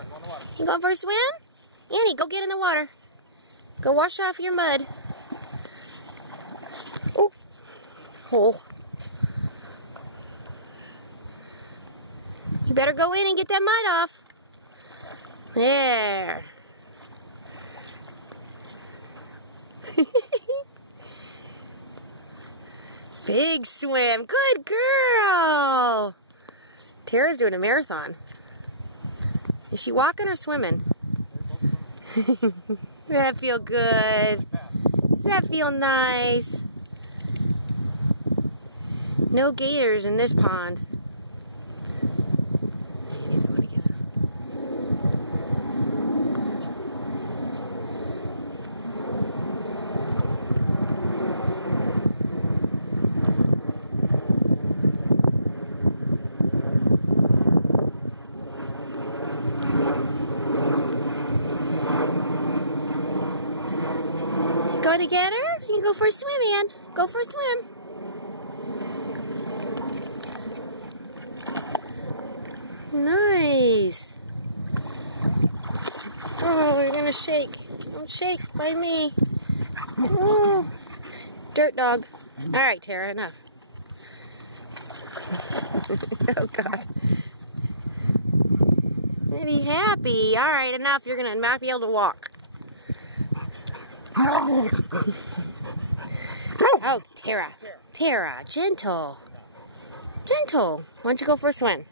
Tara, go in the water. You going for a swim? Annie, go get in the water. Go wash off your mud. Oh, hole. You better go in and get that mud off. There. Big swim. Good girl. Tara's doing a marathon. Is she walking or swimming? Does that feel good? Does that feel nice? No gators in this pond. He's going to get some. Go to get her? You can go for a swim, Ann. Go for a swim. Nice. Oh, you're gonna shake. Don't shake by me. Oh. Dirt dog. All right, Tara, enough. Oh, God. Pretty happy. All right, enough. You're gonna not be able to walk. Oh, Tara. Tara, gentle. Gentle. Why don't you go for a swim?